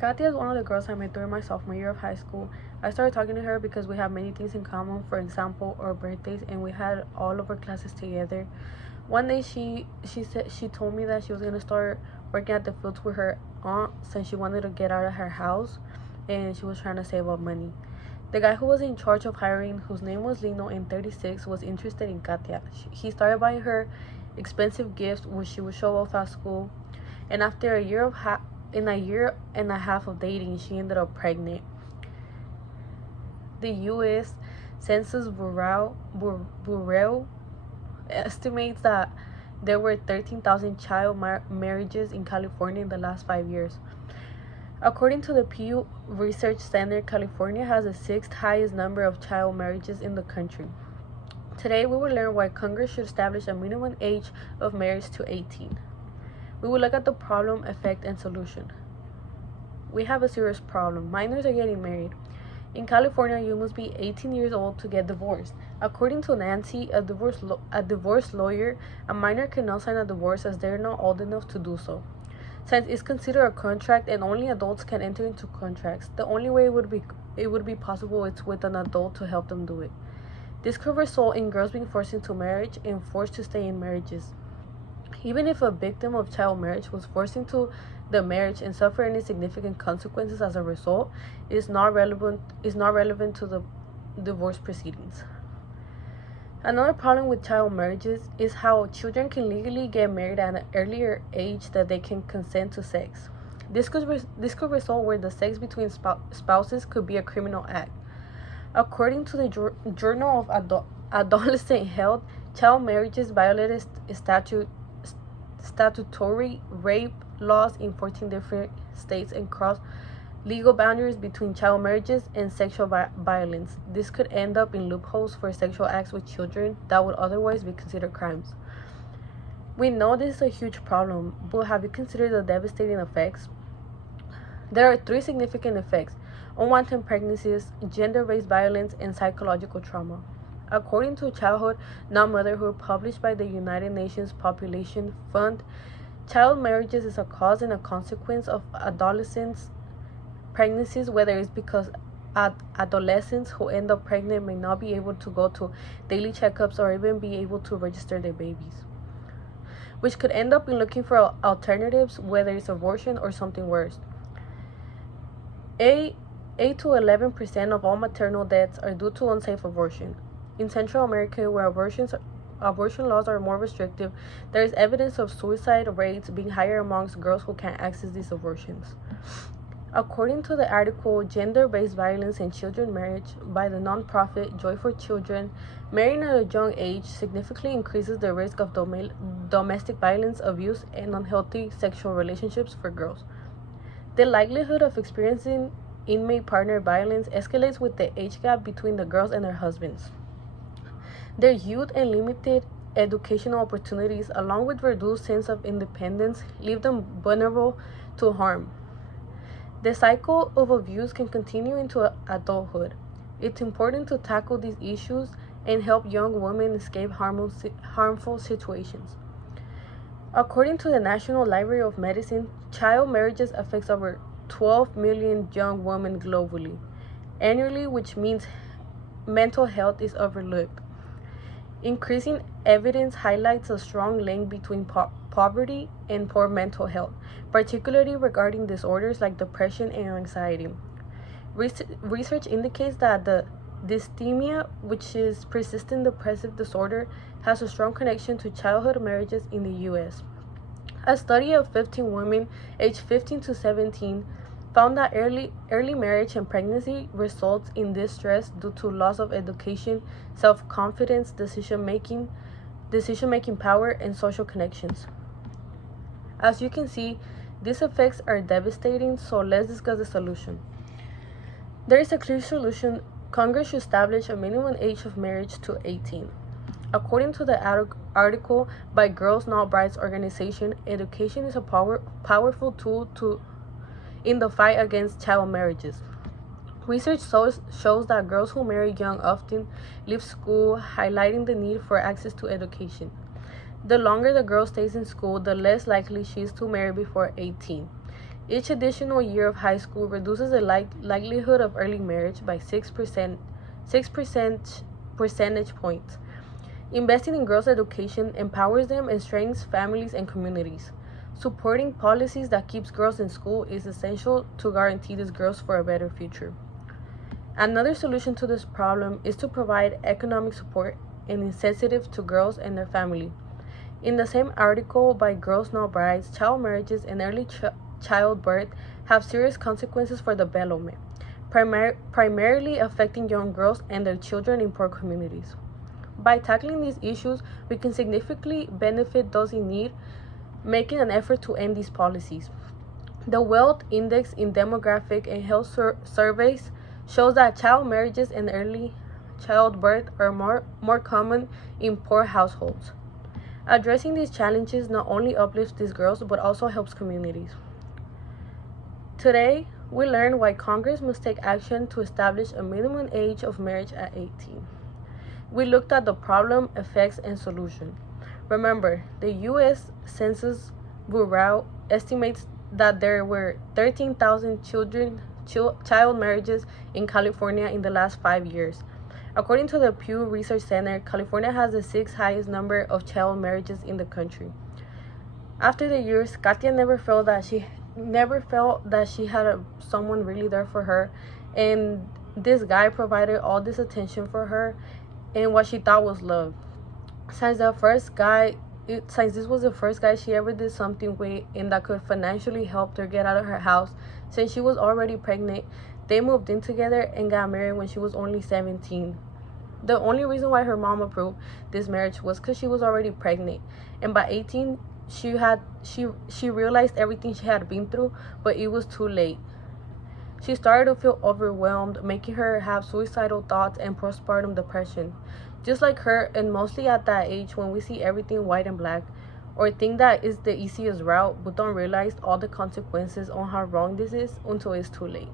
Katia is one of the girls I met during my sophomore year of high school. I started talking to her because we have many things in common, for example, our birthdays, and we had all of our classes together. One day she told me that she was gonna start working at the fields with her aunt since she wanted to get out of her house and she was trying to save up money. The guy who was in charge of hiring, whose name was Lino and 36, was interested in Katia. He started buying her expensive gifts which she would show off at school, and after a year and a half of dating, she ended up pregnant. The U.S. Census Bureau estimates that there were 13,000 child marriages in California in the last 5 years. According to the Pew Research Center, California has the sixth highest number of child marriages in the country. Today, we will learn why Congress should establish a minimum age of marriage to 18. We will look at the problem, effect, and solution. We have a serious problem. Minors are getting married. In California, you must be 18 years old to get divorced. According to Nancy, a divorce lawyer, a minor cannot sign a divorce as they are not old enough to do so. Since it's considered a contract and only adults can enter into contracts, the only way it would be possible is with an adult to help them do it. This could result in girls being forced into marriage and forced to stay in marriages. Even if a victim of child marriage was forced into the marriage and suffer any significant consequences as a result, it is not relevant to the divorce proceedings. Another problem with child marriages is how children can legally get married at an earlier age that they can consent to sex. This could result where the sex between spouses could be a criminal act. According to the Journal of Adolescent Health, child marriages violated statutory rape laws in 14 different states and cross legal boundaries between child marriages and sexual violence. This could end up in loopholes for sexual acts with children that would otherwise be considered crimes. We know this is a huge problem, but have you considered the devastating effects? There are 3 significant effects: unwanted pregnancies, gender-based violence, and psychological trauma. According to Childhood, Not Motherhood, published by the United Nations Population Fund, child marriages is a cause and a consequence of adolescents' pregnancies, whether it's because adolescents who end up pregnant may not be able to go to daily checkups or even be able to register their babies, which could end up in looking for alternatives, whether it's abortion or something worse. 8 to 11% of all maternal deaths are due to unsafe abortion. In Central America, where abortion laws are more restrictive, there is evidence of suicide rates being higher amongst girls who can't access these abortions. According to the article Gender-Based Violence and Children Marriage by the nonprofit Joy for Children, marrying at a young age significantly increases the risk of domestic violence, abuse, and unhealthy sexual relationships for girls. The likelihood of experiencing inmate partner violence escalates with the age gap between the girls and their husbands. Their youth and limited educational opportunities, along with reduced sense of independence, leave them vulnerable to harm. The cycle of abuse can continue into adulthood. It's important to tackle these issues and help young women escape harmful situations. According to the National Library of Medicine, child marriages affects over 12 million young women globally annually, which means mental health is overlooked. Increasing evidence highlights a strong link between poverty and poor mental health, particularly regarding disorders like depression and anxiety. Research indicates that the dysthymia, which is persistent depressive disorder, has a strong connection to childhood marriages in the U.S. A study of 15 women aged 15 to 17 found that early marriage and pregnancy results in distress due to loss of education, self-confidence, decision-making power, and social connections. As you can see, these effects are devastating, so let's discuss the solution. There is a clear solution. Congress should establish a minimum age of marriage to 18. According to the article by Girls Not Brides organization, education is a powerful tool in the fight against child marriages. Research shows that girls who marry young often leave school, highlighting the need for access to education. The longer the girl stays in school, the less likely she is to marry before 18. Each additional year of high school reduces the likelihood of early marriage by 6 percentage points. Investing in girls' education empowers them and strengthens families and communities. Supporting policies that keeps girls in school is essential to guarantee these girls for a better future. Another solution to this problem is to provide economic support and incentives to girls and their family. In the same article by Girls Not Brides, child marriages and early childbirth have serious consequences for development, primarily affecting young girls and their children in poor communities. By tackling these issues, we can significantly benefit those in need, making an effort to end these policies. The Wealth Index in Demographic and Health Surveys shows that child marriages and early childbirth are more common in poor households. Addressing these challenges not only uplifts these girls but also helps communities. Today, we learned why Congress must take action to establish a minimum age of marriage at 18. We looked at the problem, effects, and solution. Remember, the U.S. Census Bureau estimates that there were 13,000 child marriages in California in the last 5 years. According to the Pew Research Center, California has the sixth highest number of child marriages in the country. After the years, Katia never felt that she had someone really there for her, and this guy provided all this attention for her and what she thought was love. Since this was the first guy she ever did something with and that could financially help her get out of her house, since she was already pregnant, they moved in together and got married when she was only 17. The only reason why her mom approved this marriage was because she was already pregnant, and by 18 she realized everything she had been through, but it was too late. She started to feel overwhelmed, making her have suicidal thoughts and postpartum depression. Just like her, and mostly at that age when we see everything white and black, or think that is the easiest route, but don't realize all the consequences on how wrong this is until it's too late.